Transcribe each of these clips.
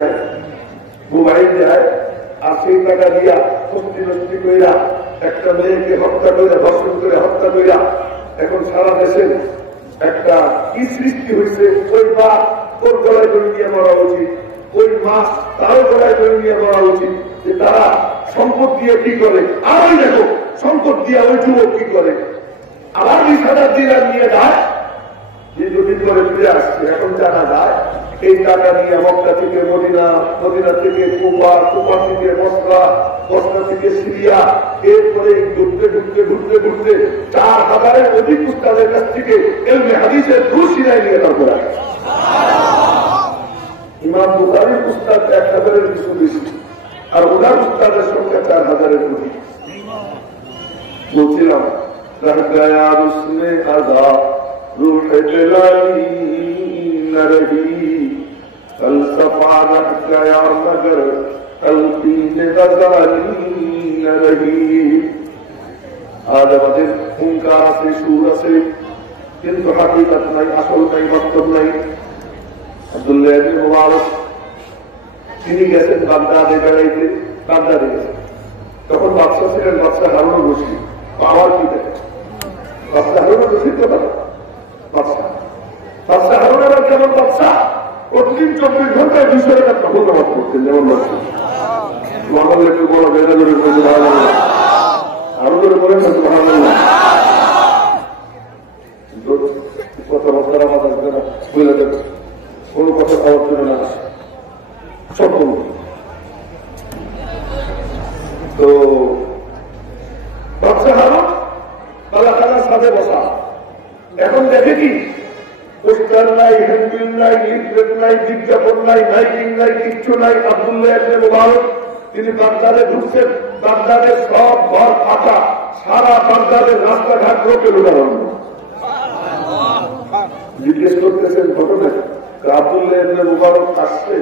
Mobile দেয় আর সেই টাকা দিয়া কস্তি নস্তি কইরা একটা মেয়েকে হত্যা কইরা ধর্ষণ করে হত্যা কইরা এখন সারা দেশে একটা কি সৃষ্টি হয়েছে। ওই বাপ তোর গলায় ধরে নিয়ে মরা উচিত, ওই মাছ তারও গলায় ধরে নিয়ে মরা উচিত। যে তারা সম্পদ দিয়ে কি করে, আর ওই দেখো সম্পদ দিয়ে ওই যুবক কি করে, আবার 20,000 দিনার নিয়ে যায়। দীর্ঘদিন করে ফিরে আসছে, এখন জানা যায় এই টাকা নিয়ে মক্কা থেকে মদিনা, মদিনা থেকে কুফা, কুফা থেকে বসরা, বসরা থেকে সিরিয়া, এরপরে ঘুরতে ঘুরতে ঘুরতে ঘুরতে 4,000-এর অধিক উস্তাদের কাছ থেকে এলমে হাদিসের সিনাই নিয়ে তারপর আসে। ইমাম বুখারীর উস্তাদ 1,000-এর কিছু বেশি, আর ওনার উস্তাদের সংখ্যা 4,000-এর অধিক। বলছিলাম রহগায়া উসমে আযা रूह दिलानी न रही, फलसफा रह गया मगर तलकीन गजाली न रही। आज আমাদের হুঙ্কার আছে, সুর আছে, কিন্তু হাকিকত নাই, আসল নাই, বাস্তব নাই। আব্দুল্লাহ ইবনে মুবারক তিনি গেছেন বাগদাদে বেড়াইতে, বাগদাদে গেছেন। তখন বাদশা ছিলেন বাদশা হারুন রশিদ। পাওয়ার কি দেখে বাদশা হারুন রশিদ তো বাদশা হারুন আবার কেমন বাদশা, প্রতিদিন 24 ঘন্টায় 200 টাকা ধন্যবাদ করতেন। যেমন মহামাল একটু বড় বেদাজুরের মধ্যে ভালো লাগে, আরো করে বলেন হয়তো ভালো লাগে। কথাবার্তার আমার আসবে না, বুঝলে দেবে কোন কথা খাওয়ার জন্য না সব বলব। তো বাদশা হারুন বালাখানার সাথে বসা, এখন দেখে কি পোস্টার নাই, হ্যান্ডবিল নাই, লিফলেট নাই, বিজ্ঞাপন নাই, মাইকিং নাই, কিচ্ছু নাই। আব্দুল্লাহ ইবনে মুবারক তিনি বাগদাদে ঢুকছেন, বাগদাদের সব ঘর ফাঁকা, সারা বাগদাদের রাস্তাঘাট লোকে লুকানো। জিজ্ঞেস করতেছেন ঘটনা, আব্দুল্লাহ ইবনে মুবারক আসছে।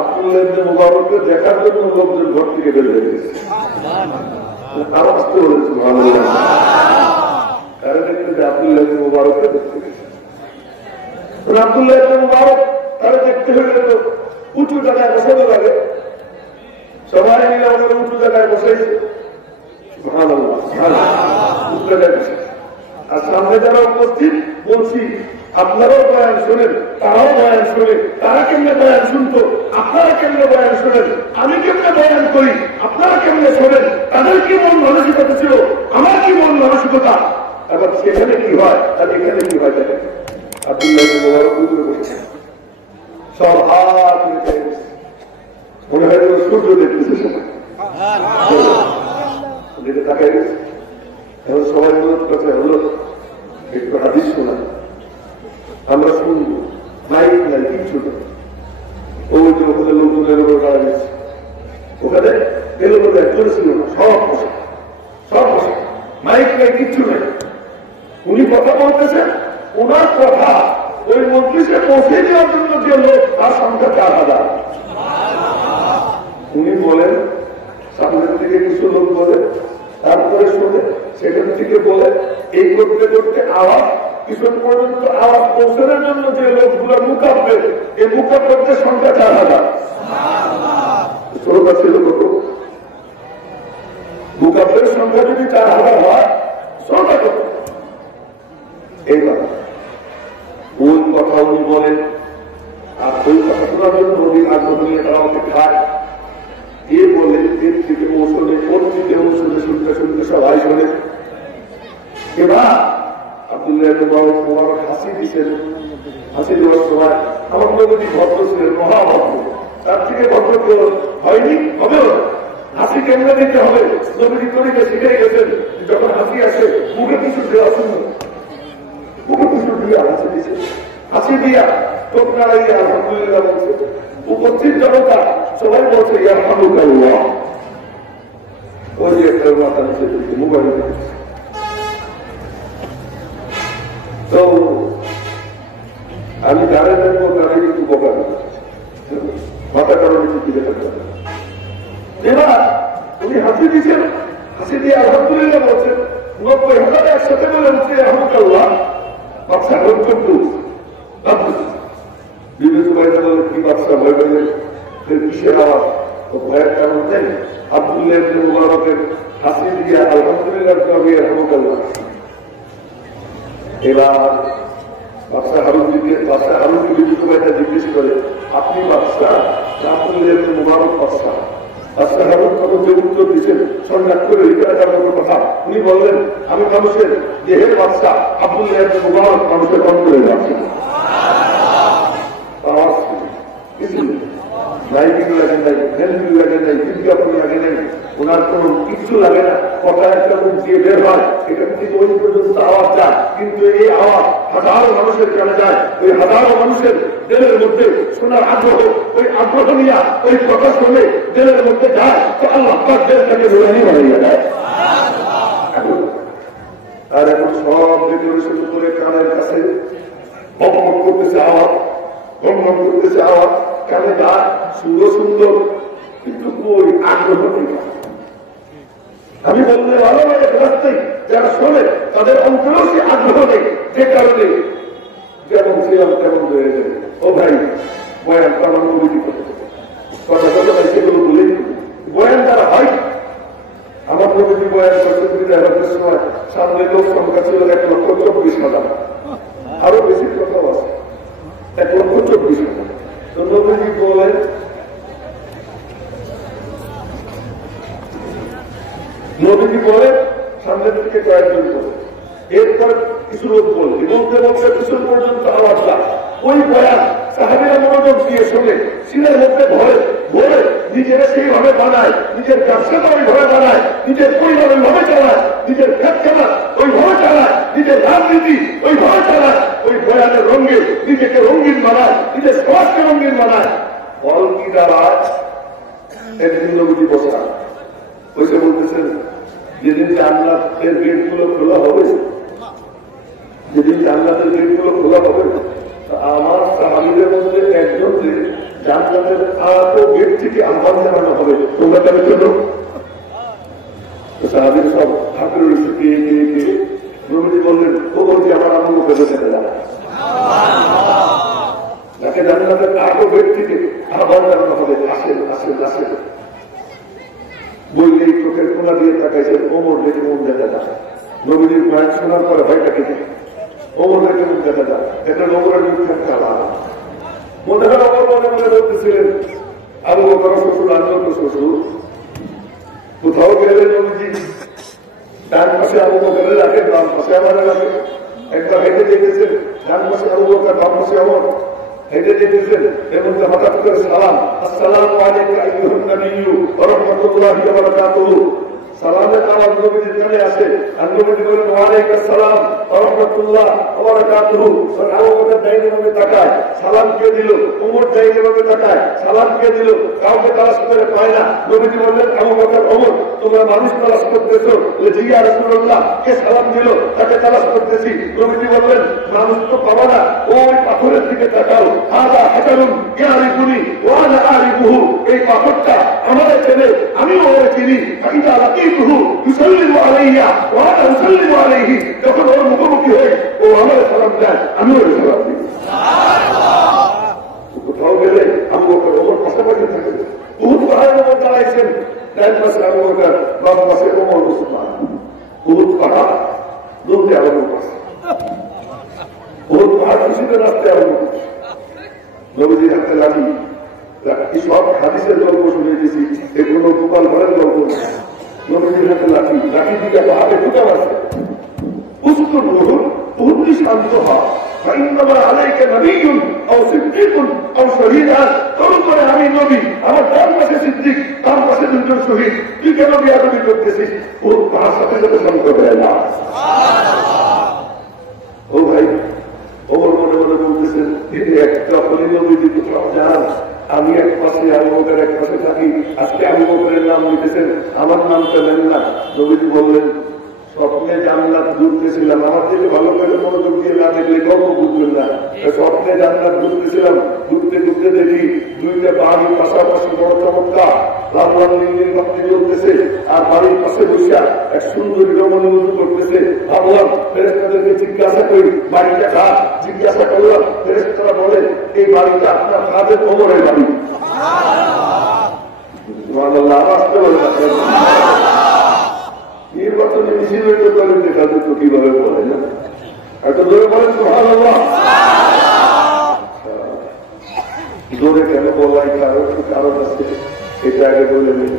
আব্দুল্লাহ ইবনে মুবারককে দেখার জন্য লোকজন ঘর থেকে বের হয়ে গেছে। তারা আসতে বলেছে সুবহানাল্লাহ, কারণ আব্দুল্লাহ ইবনে মুবারককে দেখতে গেছে। আব্দুল্লাহ ইবনে মুবারক তারা দেখতে হলে তো উঁচু জায়গায় বসানো লাগে, সবাই মিলে আমাদের উঁচু জায়গায় বসেছে। সুবহানাল্লাহ, উঁচু জায়গায় বসেছে। আর সামনে যারা উপস্থিত বলছি আপনারাও বয়ান শোনেন, তারাও বয়ান শোনেন। তারা কেমনে বয়ান শুনতো, আপনারা কেমনে বয়ান শোনেন, আমি কেমনে বয়ান করি, আপনারা কেমনে শোনেন, তাদের কি মন মানসিকতা ছিল, আমার কি মন মানসিকতা, আবার সেখানে কি হয় আর এখানে কি হয় দেখেন। আব্দুল্লাহ ইবনে মুবারক উপরে বসেছে, সব হাত মিটে গেছে, মনে হয় সূর্য দেখতেছে সবাই দিকে তাকাই গেছে। এখন সবাই অনুরোধ করছে হলো একটু হাদিস শোনা, আমরা শুনবো, মাইক নাই, কিচ্ছু নেই। ওই যে ওখানে লোকজন এলোমেলো দাঁড়া গেছে, ওখানে এলোমেলো একজন ছিল না, সব বসে, সব বসে, মাইক নাই, কিচ্ছু নেই। উনি কথা বলতেছেন, ওনার কথা ওই মজলিসে পৌঁছে দেওয়ার জন্য যে লোক, তার সংখ্যা 4,000। উনি বলেন, সামনের থেকে কিছু লোক বলে, তারপরে শুনে, সেখান থেকে বলে, এই করতে করতে আওয়াজ পিছন পর্যন্ত আওয়াজ পৌঁছানোর জন্য যে লোকগুলো মুকাব্বে, এই মুকাব্বের সংখ্যা 4,000। শ্রোতা ছিল কত? মুকাব্বের সংখ্যা যদি 4,000 হয়, শ্রোতা কত? এই কথা, ওই কথা উনি বলেন, আর ওই কথা শোনার জন্য নদীর আগ্রহ নিয়ে তারা আমাকে খায়। এ বলে এর থেকে ও শোনে, ওর থেকে ও শুনে, শুনতে শুনতে সবাই শোনে। এবার আব্দুল্লাহ ইবনে মুবারক হাসি দিচ্ছেন, হাসি দেওয়ার সময় আমার নবী ভদ্র ছিলেন, মহাভদ্র, তার থেকে ভদ্র কেউ হয়নি, হবেও না। হাসি কেমনে দিতে হবে নবী তরিকা শিখে গেছেন। যখন হাসি আসে মুখে কিছু দেওয়া শুনুন, মুখে কিছু দিয়ে হাসি দিচ্ছে, হাসি দিয়া চোখ নাড়াইয়া আলহামদুলিল্লাহ বলছে। উপস্থিত জনতা সবাই বলছে ইয়ারহামুকাল্লাহ। ওই যে একটা মাথা নিচে মোবাইল দেখছে, তো আমি গাড়ি দেখবো, গাড়ি কিন্তু বোকার মাথা কারণে কি দেখা যাবে। এবার উনি হাসি দিচ্ছেন, হাসি দিয়ে আলহামদুলিল্লাহ বলছেন। 90,000 একসাথে বলে উঠছে আহমদুল্লাহ, বাচ্চা ভোট বিবেক বাইরে বলে কি বাচ্চা ভয় পেলে কি কিসের আওয়াজ ও ভয়ের কারণ নেই। আব্দুল্লাহ ইবনে মুবারকের হাসি দিয়ে আলহামদুলিল্লাহ কবি রহমতুল্লাহ। এবার বাদশাহ হারুনকে বিদ্যুৎ জিজ্ঞেস করে, আপনি বাদশাহ, আব্দুল্লাহ ইবনে মুবারক বাদশাহ? বাদশাহ হারুন তখন যে উত্তর দিচ্ছেন সন্ন্যাস করে হৃদয়টার মতো কথা, উনি বললেন, আমি মানুষের দেহের বাদশাহ, আব্দুল্লাহ ইবনে মুবারক মানুষের অন্তরের বাদশাহ। আওয়াজ কিছু লাইটিং লাগে নাই, হেলমেট লাগে নাই, বিজ্ঞাপন লাগে নাই, ওনার কোন কিছু লাগে না, কথা একটা মুখ দিয়ে বের হয়, এখান থেকে ওই পর্যন্ত আওয়াজ যায়। কিন্তু এই আওয়াজ হাজারো মানুষের কানে যায়, ওই হাজারো মানুষের দিলের মধ্যে শোনার আগ্রহ, ওই আগ্রহ নিয়ে ওই কথা শুনে দিলের মধ্যে যায়, তো আল্লাহ দিলটাকে রোহানি বানিয়ে দেয়। আর এখন সব ডেকোরেশন করে কানের কাছে বকবক করতেছে আওয়াজ, বকবক করতেছে আওয়াজ, কানে গান সুন্দর সুন্দর, কিন্তু ওই আগ্রহ নেই। আমি বললে ভালো লাগে রাস্তায় যারা শোনে তাদের অন্তরেও সে আগ্রহ নেই, যে কারণে যেমন ছিলাম তেমন হয়ে যাবে। ও ভাই, বয়ান আমার নবীজি করতে কথা কথা ভাই, সেগুলো বলেই বয়ান দ্বারা হয়। আমার নবীজি বয়ান করতে সময় সামনে লোক সংখ্যা ছিল 1,24,000, আরো বেশি কথাও আছে, 1,24,000। তো নবীজি বলেন, নবীজি বলে সামনের দিকে কয়েকজন বলে, এরপর কিছু লোক বলবে, বলতে বলতে কিছু পর্যন্ত আওয়াজ যায়। ওই বয়ান সাহাবীরা মনোযোগ দিয়ে শুনে সিনের মধ্যে ভরে ভরে নিজেরা সেইভাবে বানায়, নিজের ব্যবসাটা ওইভাবে বানায়, নিজের পরিবার ওইভাবে চালায়, নিজের ফ্যাক্টরি ওইভাবে চালায়, নিজের রাজনীতি ওইভাবে চালায়, ওই বয়ানের রঙে নিজেকে রঙিন বানায়, নিজের সমাজকে রঙিন বানায়। ফল কি দাঁড়ায়? একদিন নবীজি বসা বসে বলতেছেন, যেদিন জান্নাতের গেটগুলো খোলা হবে, যেদিন জান্নাতের গেটগুলো খোলা হবে, আমার সাহাবীদের মধ্যে একজনকে জান্নাতের আরো গেট থেকে আহ্বান জানানো হবে, তোমরা তাদের জন্য। সাহাবীর সব হাতের রয়েছে কে কে কে। নবীজি বললেন, ও বলছি আমার আনন্দ পেতে থেকে যারা যাকে জান্নাতের আরো গেট থেকে আহ্বান জানানো হবে, আসেন আসেন আসেন বললেই চোখের কোনা দিয়ে তাকাইছে, ওমর দেখে মন দেখা যায়। নবীজির বয়ান শোনার পরে ভয়টা কেটে ওমর দেখে মন দেখা যায়, এটা ওমরের মুখে একটা আলাদা মনে হয়। ওমর মনে মনে বলতেছিলেন, আবু বকর শ্বশুর আনন্দ শ্বশুর, কোথাও গেলে নবীজি ডান পাশে আবু বকরের রাখে, বাম পাশে আমার রাখে। একবার হেঁটে যেতেছেন, ডান পাশে আবু বকর, বাম পাশে আমার হেঁটে যেতেছেন, এবং হঠাৎ করে সালাম, আসসালামু আলাইকা আইয়ুহান নাবিয়্যু ওয়া রাহমাতুল্লাহি ওয়া বারাকাতুহু। সালামের আওয়াজ নবীজির কানে আসে, আর নবীজি বলেন, ওয়া আলাইকা আসসালাম ওয়া রাহমাতুল্লাহি ওয়া বারাকাতুহু। আবু বকর ডাইনে বামে তাকায়, সালাম কে দিল? ওমর ডাইনে বামে তাকায়, সালাম কে দিল? কাউকে তালাশ করে পায় না। নবীজি বললেন, আবু বকর, ওমর, তোমরা মানুষ তালাশ করতেছো? জি ইয়া রাসূলুল্লাহ, কে সালাম দিল তাকে তালাশ করতেছি। নবীজি বললেন, মানুষ তো পাবা না, ওই পাথরের দিকে তাকাও, হাযা হাজারুন ইয়ারিফুনি ওয়া আনা আরিফুহু। এই পাথরটা আমারে চেনে, আমিও ওরে চিনি। ফাইদা লাকিতুহু ইউসাল্লিমু আলাইয়া ওয়া আনা উসাল্লিমু আলাইহি। যখন ওর মুখোমুখি হই, ও আমারে সালাম দেয়, আমিও ওরে সালাম দিই। কোথাও গেলে আবু বকর ওমর পাশাপাশি থাকে। উহুদ পাহাড়ের উপর দাঁড়াইছেন, ডান পাশে আবু বকর, বাম পাশে ওমর উসমান। উহুদ পাহাড় দুলতে আবু বকর, উহুদ পাহাড় খুশিতে নাচতে আবু বকর। নবীজির হাতে লাঠি, সব হাদিসের গল্প শুনে গেছি, এগুলো গোপাল ঘরের গল্প না। নবীজির হাতে লাঠি, লাঠি দিকে হাতে ঢুকা আছে, উস্তুর রুহুল উহুদি শান্ত হয়। فإنما عليك نبي أو صديق أو شهيد। তোর উপরে আমি নবী, আমার ডান পাশে সিদ্দিক, বাম পাশে দুজন শহীদ। তুই কেন বিয়াদবি করতেছিস? ওর তার সাথে সাথে শান্ত হয়ে না। ও ভাই, ওমর মনে মনে বলতেছেন, একটা হলি নবীজি কোথাও যান, আমি এক পাশে আবু বকর এক পাশে থাকি, আজকে আবু বকরের নাম নিতেছেন, আমার নামটা নেন না। নবীজি বললেন, স্বপ্নে জান্নাত ঘুরতেছিলাম, আমার থেকে ভালো করে মনোযোগ দিয়ে না দেখলে গল্প বুঝবেন না। স্বপ্নে জান্নাত ঘুরতেছিলাম, ঘুরতে ঘুরতে দেখি দুইটা বাড়ি পাশাপাশি বড় চমৎকার, লাল লাল নীল বাতি জ্বলতেছে, আর বাড়ির পাশে বসে এক সুন্দরী রমণী উজু করতেছে। ভাবলাম ফেরেশতাদেরকে জিজ্ঞাসা করি, বাড়িটা কার? জিজ্ঞাসা করলাম, ফেরেশতারা বলে, এই বাড়িটা আপনার হাতের ওমরের বাড়ি। সুবহানাল্লাহ। আসতে বলে নির্বাচনে মিছিল হইতে পারেন দেখা যেত কিভাবে বলে না, এত জোরে বলেন সুবহানাল্লাহ। জোরে কেন বলাই কারণ আছে, এটা আগে বলে নেই।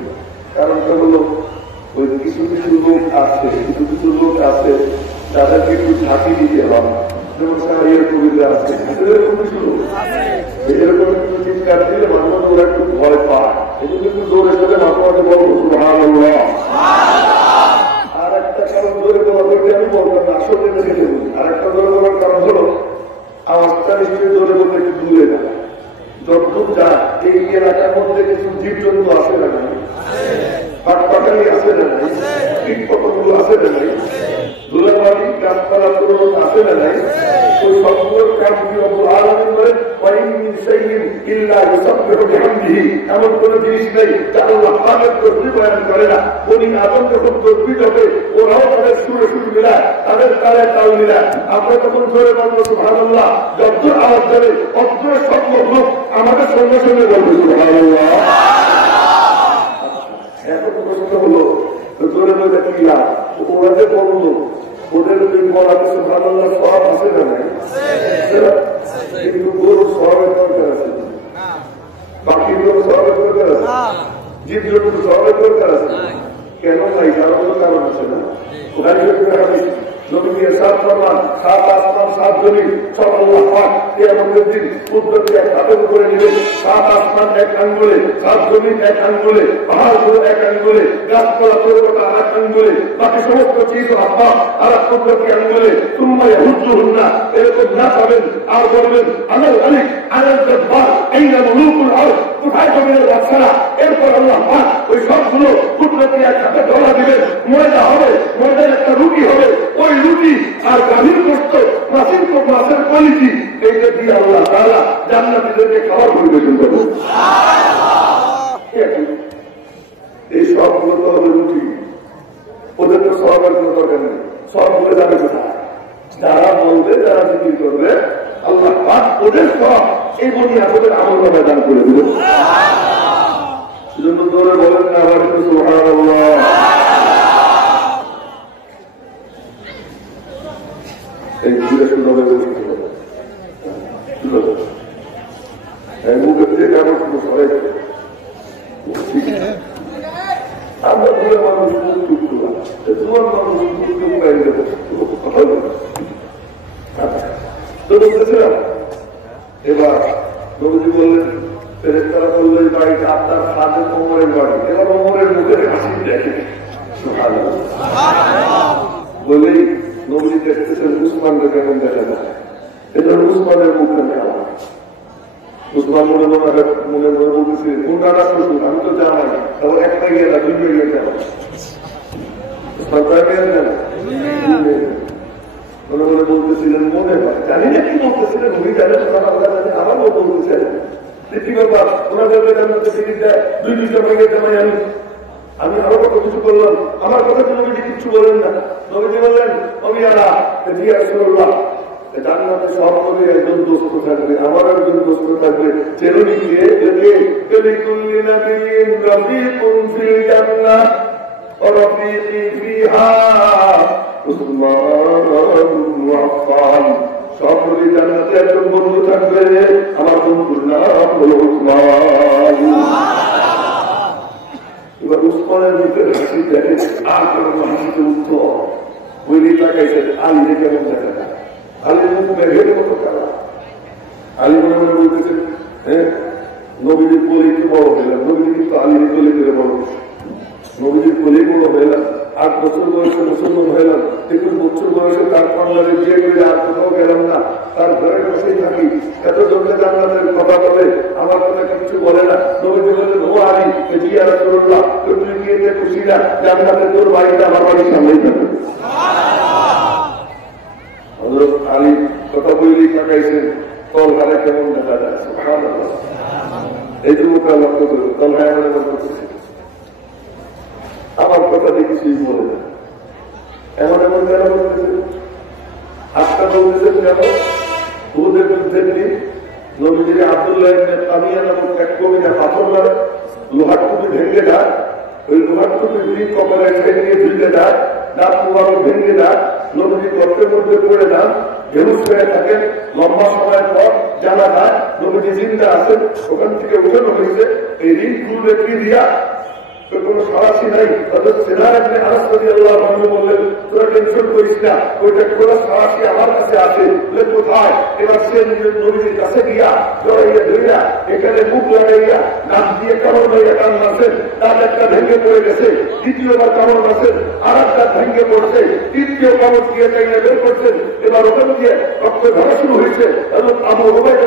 কারণটা হলো ওই কিছু কিছু লোক আছে, তাদেরকে একটু ঝাঁকি দিতে হবে। যেমন সারিয়ার কবিতা আছে, এরকম কিছু লোক এরকম একটু চিৎকার দিলে মানুষ ওরা একটু ভয় পায়। এগুলো একটু জোরে জোরে মাঝে বলবো সুবহানাল্লাহ। আর একটা কারণ জোরে বলা বলতে আমি বলতাম না, আসলে দেখে বলি। আর একটা জোরে বলার কারণ হলো আওয়াজটা নিশ্চয়ই জোরে বলতে একটু দূরে না, যতটুকু যা এই এলাকার মধ্যে কিছু জীবজন্তু আছে না নাই, পাটপাটালি আছে না নাই, কীট পতঙ্গ আছে না নাই, ধুলাবাড়ি গাছপালা পুরো আছে না নাই, ওই সবগুলোর কাজ আলামিন বলেন এমন কোন জিনিস নেই যা আল্লাহ পাকের তসবিহ বয়ান করে না। বনি আদম যখন তসবিহ হবে ওরাও তাদের সুরে সুর মিলায়, তাদের তালে তাল মিলায়। আমরা তখন ধরে বলবো সুবহানাল্লাহ, যত আওয়াজ যাবে অত সব লোক আমাদের সঙ্গে সঙ্গে বলবে সুবহানাল্লাহ। এখন প্রশ্ন হলো জোরে বলে কি লাভ? ওরা যে বললো ওদের বলাতে সুবহানাল্লাহ সওয়াব আছে না নাই? কিন্তু গরু সওয়াবের দরকার আছে, বাকিগুলো সওয়াবের দরকার আছে, জীবজন্তু সওয়াবের দরকার আছে। কেন নাই? কারণ আছে না। নবী সাত ফরমান, সাত আসমান, সাত জমিন সব আল্লাহ পাক কিয়ামতের দিন কুদরতি এক হাতের উপরে নেবেন। সাত আসমান এক আঙ্গুলে, সাত জমিন এক আঙ্গুলে, পাহাড়গুলো এক আঙ্গুলে, গাছপালা পর্বতা আর এক আঙ্গুলে, বাকি সমস্ত চিজ আব্বা আর এক কুদরতি আঙ্গুলে। তুম্মা ইয়াহুজ্জুহুন্না, এরকম না পাবেন আর বলবেন আনাল মালিক আনাল জব্বার আইনা মুলুকুল আরদ, কোথায় জমিনের বাদশারা? এরপর আল্লাহ পাক ওই সবগুলো কুদরতি এক হাতে ধরা দিবেন। ময়দা হবে, ময়দার একটা রুটি হবে, ওই রুটি আর গাভীর গোশত, মাছের কোয়ালিটি, এইটা দিয়ে আল্লাহ তাআলা জান্নাতীদেরকে খাবার পরিবেশন করবেন। এই সবগুলো তো হবে রুটি, ওদের তো সবার কোনো দরকার নেই, সবগুলো যাবে কোথায়? যারা বলবে, যারা জিকির করবে, আল্লাহ পাক ওদের সব এই বনি আদমের আমল দান করে দিল। সেজন্য তোরা বলেন না আবার একটু সুবহানাল্লাহ। এই ঘুরে শুরু হবে মুখের থেকে কাগজ সবাই আমরা ঘুরে মানুষ তোমার মানুষ তো বলতেছিলাম। এবার নবীজি বললেন, ফেরেশতারা বললো এই বাড়িটা আপনার সাথে ওমরের বাড়ি। এবার ওমরের মুখের হাসি দেখে বলেই নবীজি দেখতেছেন উসমানকে কেমন দেখা যায়। এটা উসমানের মুখের খেলা। উসমান মনে মনে বলতেছি কোনটা শ্বশুর, আমি তো জানাই, তারপর একটা গিয়ে না দুই গিয়ে গেল উসমান মনে মনে বলতেছিলেন, মনে হয় জানি না কি বলতেছিলেন, উনি জানেন আমারও বলতেছিলেন কি ব্যাপার, ওনাদের জান্নাতে টিকিট দেয়, দুইটা ভেঙে জামাই আমি আরো কত কিছু করলাম, আমার কথা তো নবীজি কিচ্ছু বলেন না। নবীজি বললেন অবিয়ারা জিয়া রাসূলুল্লাহ, জান্নাতে সব নবীর একজন দোস্ত থাকবে, আমার একজন দোস্ত থাকবে। চেরুনি দিয়ে লিকুল্লি নাবিয়্যিন রাফীকুন ফিল জান্নাহ ওয়া রাফীকি ফিহা উসমান ওয়া আফফান। সব নবীর জান্নাতে একজন বন্ধু থাকবে, আমার বন্ধুর নাম হলো উসমান। এবার উসমানের মুখের হাসি দেখে আর কোনো হাসিতে উত্তর ওই তাকাইছে আলী কেমন দেখা যায়। আলীর মুখ মেঘের মতো কালা। আলী মনে মনে বলতেছে, হ্যাঁ নবীজির কোলে একটু বড় হইলাম, নবীজি কিন্তু আলীর কোলে করে বড় হয়েছে, নবীজির কোলে বড় হইলাম, 8 বছর বয়সে মুসলমান হইলাম, 21 বছর বয়সে তার পাল্লারে বিয়ে করে আর কোথাও গেলাম না, তার ঘরে বসেই থাকি, এত জন্য জান্নাতের কথা বলে, আমার কথা কিছু বলে না। নবীজি বললেন ও আলী জিয়া রাসূলুল্লাহ, তুমি বিয়েতে খুশি না, জান্নাতে তোর বাড়িটা আমার বাড়ির সামনেই থাকবে। হযরত আলী কথা বলেই তাকাইছেন, তলহারে কেমন দেখা যায়। সুবহানাল্লাহ। এই যে মুখে লক্ষ্য করবে, তলহায় মনে করতেছে আমার কথা দিয়ে কিছুই বলে না, এমন এমন কেন বলতেছে, আজকা বলতেছেন কেন? ওদের বিরুদ্ধে নবীজি আব্দুল্লাহ ইবনে কামিয়া নামক এক কবিরা পাথর মারে, লোহার টুপি ভেঙে যায়, ওই লোহাটুকু কপালে ভেঙে ঝুলে যায়, দাঁত মুবারক ভেঙে যায়, নবীজি গর্তের মধ্যে পড়ে যান, বেহুশ হয়ে থাকেন। লম্বা সময় পর জানা যায় নবীজি জিন্দা আছেন, ওখান থেকে উঠানো হয়েছে। এই ঋণ খুলবে কি দিয়া? কোন সারাসি নাই। বললেন তোরা টেনশন করিস না, ওইটা কোনো সারাসি আমার কাছে আছে। কোথায়? এবার সে নিজের নবীর কাছে গিয়া জড়াইয়া ধরিয়া এখানে মুখ লাগাইয়া নাক দিয়ে কামড় লাইয়া কান মাসেন, তার একটা ভেঙে পড়ে গেছে। দ্বিতীয়বার কামড় মাসেন, আর একটা ভেঙে পড়ছে। তৃতীয় কামড় দিয়ে চাইলে বের করছেন। এবার ওখান দিয়ে রক্ত ধরা শুরু হয়েছে। এবং আবু হুবাইরা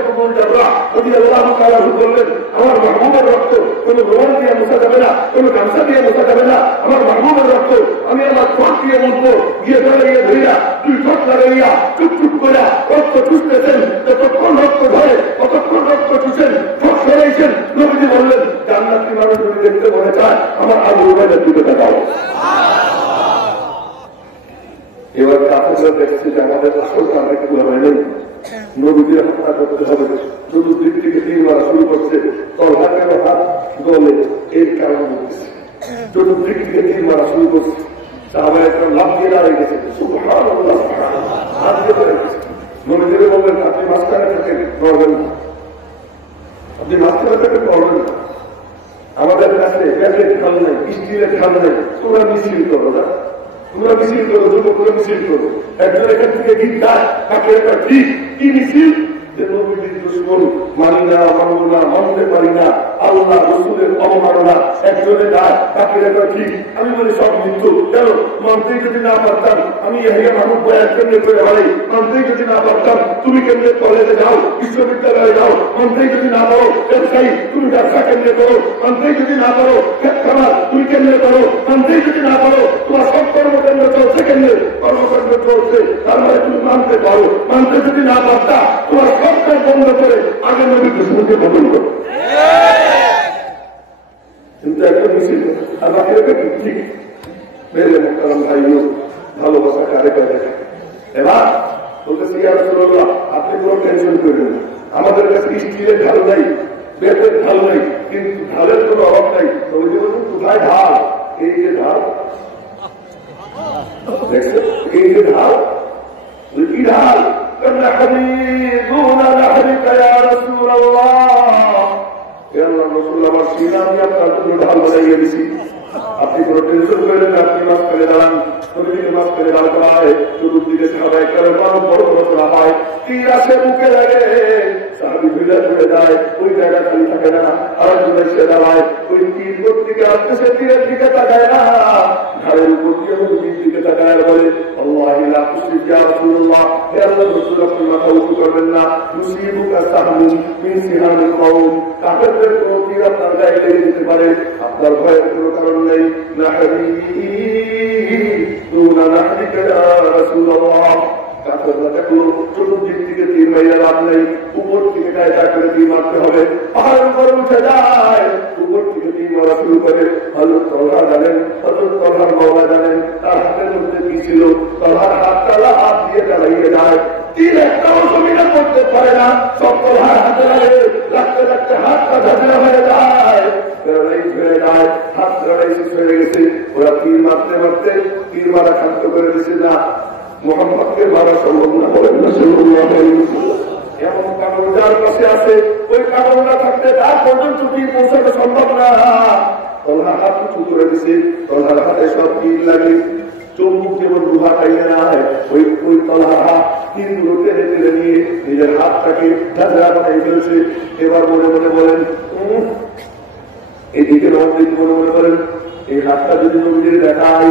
বললেন আমার মাহবুবের রক্ত কোন রোমান দিয়ে মোছা যাবে না, কোন গামছা দিয়ে মোছা যাবে না। আমার মাহবুবের রক্ত আমি আমার ঠোঁট দিয়ে মুছবো। গিয়ে ধরাইয়া ধরিয়া দুই ঠোঁট লাগাইয়া টুকটুক করে রক্ত চুষতেছেন। যতক্ষণ রক্ত ধরে ততক্ষণ রক্ত চুষেন, ঠোঁট সরাইছেন। নবীজি বললেন জান্নাতি মানুষ যদি দেখতে মনে চায় আমার আবু হুবাইরার দিকে তাকাও। এবার কাপড়রা দেখছে যে আমাদের আসল কারণে একটু হয় নেই, নবীদের হত্যা করতে হবে। চতুর্দিক থেকে তীর মারা শুরু করছে, তলহাতের হাত দলে এর কারণ বলতেছে। চতুর্দিক থেকে তীর মারা শুরু করছে, সাহাবা একটা লাভ দিয়ে দাঁড়িয়ে গেছে। সুবহানাল্লাহ, হাত দিয়ে দাঁড়িয়ে গেছে। নবীদের বললেন আপনি মাঝখানে থাকেন, নড়বেন না। আপনি মাঝখানে থাকেন, নড়বেন না। আমাদের কাছে প্যাকেট খাল নেই, স্টিলের খাল নেই, তোমরা মিছিল করো না, তোমরা মিছিল করো, যুবকরা মিছিল করো। একজন এখান থেকে গীত গায়, তাকে একটা ঠিক কি মিছিল যে নবীর দুশমন মানি না, মানব না, মানতে পারি না, আল্লাহ রসুলের অবমাননা। একজনে গায়, তাকে একটা ঠিক। আমি বলি সব মৃত্যু। কেন? মানতেই যদি না পারতাম আমি ইহিয়া মাহমুদ বয়ান কেন্দ্রে করে বাড়ি, মানতেই যদি না পারতাম তুমি কেন্দ্রে কলেজে যাও, বিশ্ববিদ্যালয়ে যাও, মানতেই যদি না পারো ব্যবসায়ী তুমি ব্যবসা কেন্দ্রে করো, মানতেই যদি না পারো ক্ষেত খামার তুমি কেন্দ্রে করো, মানতেই যদি না পারো তোমার সব কর্মকেন্দ্র চলছে, কেন্দ্রে কর্মকেন্দ্র চলছে, তার মানে তুমি মানতে পারো। মানতে যদি না পারতা তোমার সবটাই বন্ধ করে আগে নবীর দুশমনকে বদল করো। কিন্তু একটা মিছিল আর বাকি ঠিক মেরে মোহতারাম ভাইও ভালোবাসা কারে কারে। এবার বলতেছি ইয়া রাসূলুল্লাহ আপনি কোনো টেনশন করবেন না, আমাদের কাছে স্টিলের ঢাল নাই, বেতের ঢাল নাই, কিন্তু ঢালের কোনো অভাব নাই। তবে যে বলুন কোথায় ঢাল? এই যে ঢাল দেখছেন, এই যে ঢাল, কি ঢাল? আমার সিনা আমি আপনার জন্য ঢাল বানাইয়ে দিছি, আপনি কোনো টেনশন করেন না। আপনি মাছ করে দাঁড়ান, প্রতিদিন মাছ করে দাঁড় করা হয়, চতুর্দিকে সবাই কারো কারো বড় বড় করা হয়। তীর আসে বুকে লাগে, সাহাবী ভিড়া ঘুরে যায়, ওই জায়গা খালি থাকে না, আরেকজন এসে দাঁড়ায়, ওই তীর দিকে আসতে সে তীরের দিকে তাকায় না, ঘাড়ের উপর দিয়ে নবীর দিকে তাকায় বলে আল্লাহি লা তুসরিফ ইয়া রাসূলুল্লাহ, হে আল্লাহর রাসূল আপনি মাথা উঁচু করবেন না। মুসিবুকা সাহমুন মিন সিহামিল কওম, কাফেরদের কোনো তীর আপনার গায়ে লেগে যেতে পারে, আপনার ভয়ের কোনো কারণ নেই। নাহরি দুনা নাহরিকা ইয়া রাসূলুল্লাহ, কাফেররা দেখলো চতুর্দিক থেকে তীর মাইরা লাভ নেই, উপর থেকে কায়দা করে তীর মারতে হবে। পাহাড়ের উপর উঠে যায়, উপর থেকে তীর মারা শুরু করে। হযরত তলহা জানেন, হযরত তলহার মাওলা জানেন তার হাতের মধ্যে কি ছিল। তলহার হাতটা হাত দিয়ে চালাইয়ে যায়, তীর একটাও জমিনে পড়তে পারে না, সব তলহার হাতে লাগে। লাগতে লাগতে হাতটা ঝাঁঝরা হয়ে যায়, প্যারালাইজ হয়ে যায়, হাত প্যারালাইসিস হয়ে গেছে। ওরা তীর মারতে মারতে তীর মারা ক্ষান্ত করে দিছে না, মোহাম্মদকে মারা সম্ভব না, বলেন না সাল্লাল্লাহু আলাইহি ওয়াসাল্লাম। এমন কারণ যার পাশে আছে, ওই কারণটা থাকতে তার পর্যন্ত তীর পৌঁছানো সম্ভব না। তলহার হাত উঁচু করে দিছে, তলহার হাতে সব তীর লাগে। চমুক যেমন দুহা খাইয়ে না হয়, ওই তলহার হাত তীরগুলো টেনে টেনে নিয়ে নিজের হাতটাকে ঝাঁঝরা বানাই ফেলছে। এবার মনে মনে বলেন এদিকে নবীকে মনে মনে বলেন এই হাতটা যদি নবীদের দেখায়,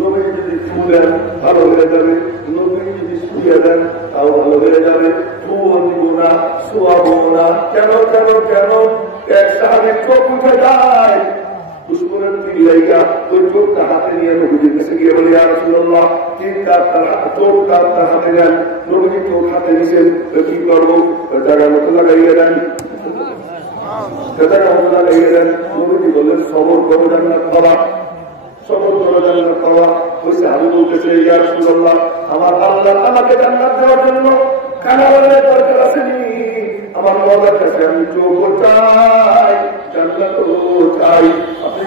নবী যদি ছুঁলেন ভালো হয়ে যাবে, নবী যদি ছুঁয়ে দেন তাও ভালো হয়ে যাবে। ছুঁও দিব না, ছোঁয়াবো না। কেন কেন কেন? এক সাহাবীর চোখ উঠে যায়, দুশমনের তীর লাইগা ওই চোখটা হাতে নিয়ে নবীজির কাছে গিয়ে বলে ইয়া রাসূলুল্লাহ তীরটা চোখটা আপনার হাতে নেন। নবীজি চোখ হাতে নিছেন, কি করবো? জায়গা মতো লাগাইয়ে দেন, জায়গা মতো লাগাইয়ে দেন। নবীজি বললেন সবর করো, জান্নাত পাবা, সবর করো, জান্নাত পাওয়া। ওই সাহাবী বলতেছে ইয়া রাসূলুল্লাহ আমার আল্লাহ আমাকে জান্নাত দেওয়ার জন্য কানারের দরকার আসেনি, আমার মৌলার কাছে আমি চোখ চাই, জান্নাতও চাই।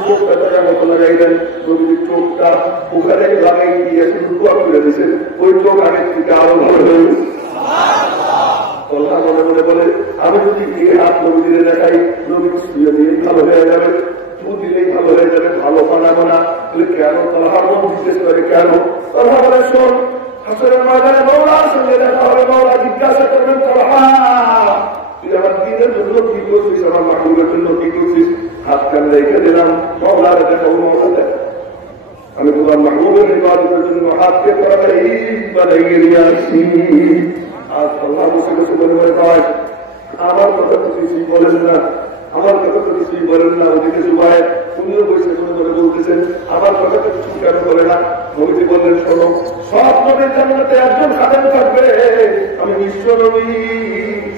চোখটা টাকা মতো লাগাইলেন, নবীর চোখটা ওখানে লাগাই দিয়ে শুরু করে দিয়েছেন, ওই চোখ আগের থেকে আরো ভালো হয়ে গেছে। মনে মনে বলে আমি যদি এই হাত নবী দিলে দেখাই, নবী শুয়ে দিলেই ভালো হয়ে যাবে, চু দিলেই ভালো হয়ে যাবে, ভালো বানাবো না। বলে কেন? তালহার মন জিজ্ঞেস করে কেন? তালহা বলে শোন, হাসরের ময়দানে মওলার সঙ্গে দেখা হবে, মওলা জিজ্ঞাসা করবেন তালহা তুই আমার দিনের জন্য কি করছিস, আমার মাহবুবের জন্য কি করছিস? হাত কান রেখে দিলাম, মওলার দেখা মওলা দেখ আমি তোমার মাহবুবের ইবাদতের জন্য হাতকে তাড়াতাড়ি বানাইয়ে নিয়ে আসি। আর আল্লাহ বসে বসে বলে আমার কথা তো কিছুই বলেন না, আমার কথা তো কিছুই বলেন না। ওদিকে জুবাই তুমিও বসে শুনে ধরে বলতেছেন আমার কথা তো কিছু কেন বলে না? নবীজি বললেন শোনো, সব নবীর জান্নাতে একজন খাদেম থাকবে, আমি বিশ্ব নবী,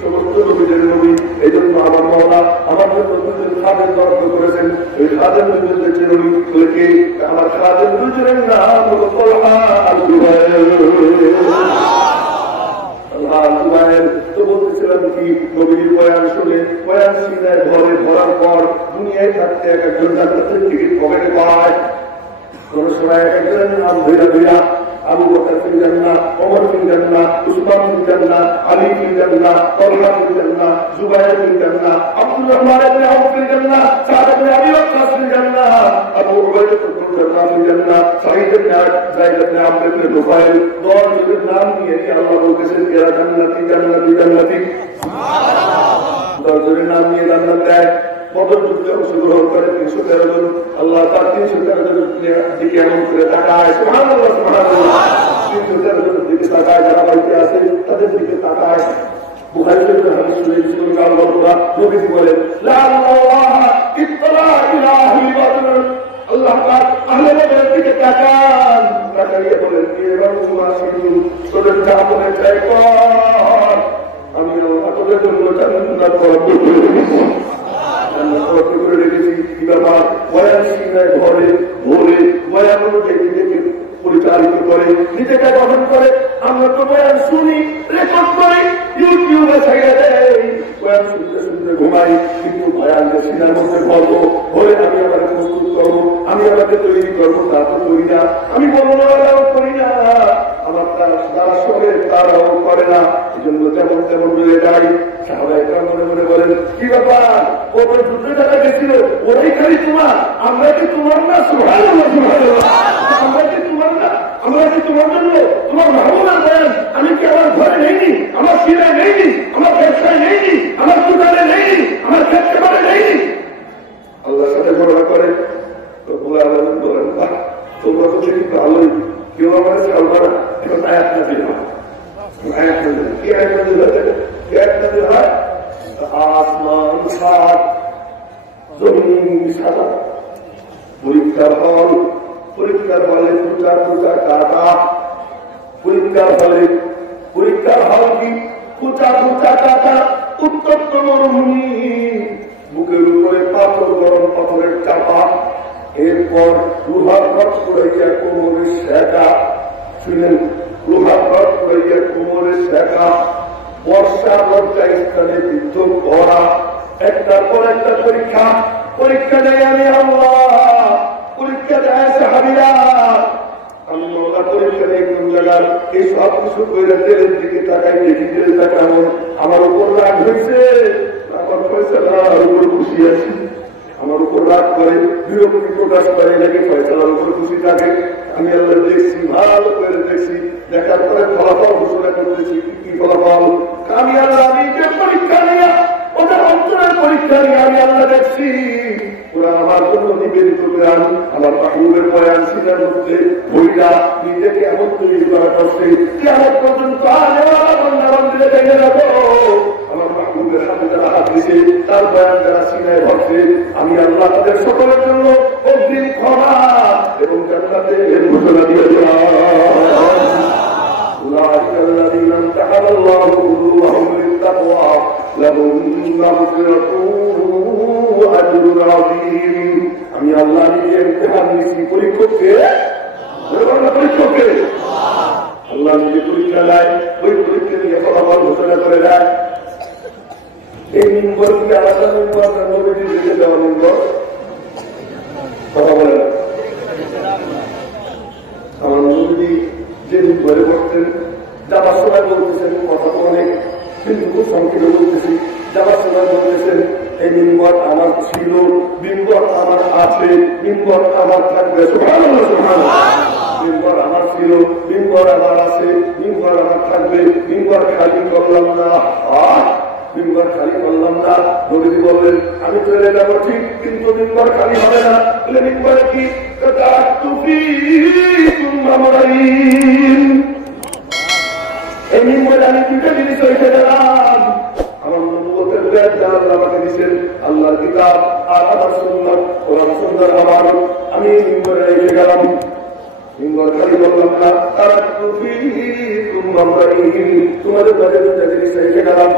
সমস্ত নবীদের নবী। এই জন্য আমার মওলা আমার জন্য দুজন খাদেম বরাদ্দ করেছেন। এই খাদেম দুজন দেখে নবী বলে কে? আমার খাদেম দুজনের নাম হলো তালহা আর জুবাইর। তো বলতেছিলাম কি, নবীর বয়ান শুনে বয়ান সিনায় ঘরে ভরার পর দুনিয়ায় থাকতে এক একজন জান্নাতের টিকিট পকেটে পায়। কোন সময় এক একজনের নাম ধৈরা ধৈরা আবু বকর ফিল জান্নাহ, ওমর ফিল জান্নাহ, উসমান ফিল জান্নাহ, আলী ফিল জান্নাহ, তালহা ফিল জান্নাহ, জুবাইর ফিল জান্নাহ, আব্দুর রহমান ইবনে আউফ ফিল জান্নাহ, সাদ ইবনে আবি ওয়াক্কাস ফিল জান্নাহ, আবু উবাইদা ফিল জান্নাহ ফিল জান্নাহ, সাঈদ ইবনে যায়েদ ইবনে আমর ইবনে নুফাইল। 10 জনের নাম নিয়ে আল্লাহ বলতেছেন এরা জান্নাতি জান্নাতি জান্নাতি। সুবহানাল্লাহ। 10 জনের নাম নিয়ে জান্নাত দেয়। বদর যুদ্ধে অংশগ্রহণ করে 313 জন। আল্লাহ তার 313 জনের দিকে এমন করে তাকায়, সুবহানাল্লাহ সুবহানাল্লাহ। 313 জনের দিকে তাকায়, যারা বাড়িতে আছে তাদের দিকে তাকায়। বুখারী শরীফের হাদিস শুনেছি, নবীজি বলেন লা আল্লাহ ইত্তলা ইলা আহলি বাদর, আল্লাহ পাক আহলে বদরের দিকে তাকান, তাকাইয়ে বলেন এবার তোমার শুধু তোদের জাহান্নামে চাই কর, আমি আল্লাহ তোদের জন্য জান্নাত বরাদ্দ করে রেখেছি। জান্নাত করে রেখেছি কি ব্যাপার? বয়ান সিনায় ঘরে ভোরে বয়ান দেখে দেখে পরিচালিত করে, নিজেকে গঠন করে। আমরা তো বয়ান শুনি, রেকর্ড করি, ইউটিউবে ছেড়ে দেয়, বয়ান শুনতে শুনতে ঘুমাই, কিন্তু বয়ান যে সিনার মধ্যে গল্প ভোরে আমি আবার প্রস্তুত করবো, আমি আমাকে তৈরি করবো, তা তো করি না। আমি বর্ণনাও করি না, আমার তারা শোনে তারাও করে না। এই জন্য যেমন তেমন রয়ে যাই। সাহাবায়ে মনে মনে বলেন কি ব্যাপার, ও তো যুদ্ধে টাকা গেছিল, ওরাই খালি তোমার, আমরা কি তোমার না? সুবহানাল্লাহ সুবহানাল্লাহ। আমরা কি তোমার না? আমরা কি তোমার জন্য তোমার মাহবুবের বয়ান আমি কি আমার ঘরে নেইনি, আমার সিনায় নেইনি, আমার ব্যবসায় নেইনি, আমার দোকানে নেইনি, আমার ক্ষেত্রে মানে নেইনি? আল্লাহর সাথে গণনা করে তো বলে আল্লাহ বলেন বাহ, তোমরা তো দেখি ভালোই, কেউ আমার সালবা না। এখন আয়াত না দিল, আয়াত না দিল, কি আয়াত না দিল? কি আয়াত না দিল? হয় আসমান সাত, জমিন সাদা, পরীক্ষার হল, পরীক্ষার হলে পূজা পূজা কাটা, পরীক্ষার হল কি? পূজা পূজা কাটা, উত্তপ্ত মরুভূমি, বুকের উপরে পাথর, গরম পাথরের চাপা, এরপর লোহার ঘট পড়াইয়া কোমরের শেখা। শুনেন, লোহার ঘট পড়াইয়া কোমরের শেখা, বর্ষা লজ্জা স্থানে বিদ্ধ করা, একটার পর একটা পরীক্ষা। পরীক্ষা দেয় আমি আল্লাহ, পরীক্ষা দেয় সাহাবীরা, আমি মওলা পরীক্ষা দেয় কোন জায়গার? এই সব কিছু করে তেলের দিকে তাকাই, দেখি তেলটা কেমন, আমার উপর রাগ হয়েছে, আমার ফয়সালার উপর খুশি আছি। আমার উপর রাগ করে, বিরক্তি প্রকাশ করে, নাকি ফয়সালার উপর খুশি থাকে। আমি আল্লাহ দেখছি, ভালো করে দেখছি, দেখার পরে ফলাফল ঘোষণা করতেছি। কি ফলাফল? আমি আল্লাহ, আমি যে পরীক্ষা নিয়ে, ওদের অন্তরের পরীক্ষা নিয়ে আমি আল্লাহ দেখছি, ওরা আমার জন্য নিবেদিত করেন, আমার মাহবুবের বয়ান সিনার মধ্যে বইরা নিজেকে এমন তৈরি করা করছে, কেমন পর্যন্ত বান্দাবান্দিরে দেখে যাবো আমার মাহবুবের হাতে যারা হাত দিছে, তার বয়ান যারা সিনায় ভরছে, আমি আল্লাহ তাদের সকলের জন্য অগ্রিম ক্ষমা এবং জান্নাতের ঘোষণা দিয়ে দিলাম। أولئك الذين امتحن الله قلوبهم للتقوى لهم مغفرة وأجر عظيم। আমি আল্লাহ নিজে ইমতিহান নিয়েছি, পরীক্ষককে আল্লাহ নিজে পরীক্ষা দেয়, ওই পরীক্ষা নিয়ে ফলাফল ঘোষণা করে দেয়। এই মিম্বর কি আলাদা মিম্বর না নবীজি রেখে দেওয়া মিম্বর? ঘরে পড়তেন, যাবার সময় বলতেছেন কথা তো অনেক, কিন্তু খুব সংক্ষেপে বলতেছি। যাবার সময় বলতেছেন এই মিম্বর আমার ছিল, মিম্বর আমার আছে, মিম্বর আমার থাকবে। সুবহানাল্লাহ, সুবহানাল্লাহ। মিম্বর আমার ছিল, মিম্বর আমার আছে, মিম্বর আমার থাকবে, মিম্বর খালি করলাম না। মিম্বর খালি করলাম না। নবীজি বললেন আমি চলে যাবো ঠিক, কিন্তু মিম্বর খালি হবে না। মিম্বরে কি এই মিম্বরে আমি দুটো জিনিস হয়েছে গেলাম। আমার নবুয়তের ব্যাগ আল্লাহ আমাকে দিচ্ছেন, আল্লাহর কিতাব আর আমার সুন্নাত, কোরআন সুন্নাত আমার। আমি মিম্বরে রেখে গেলাম, মিম্বর খালি বললাম না। তারা তোমাদের দুটো জিনিস রেখে গেলাম।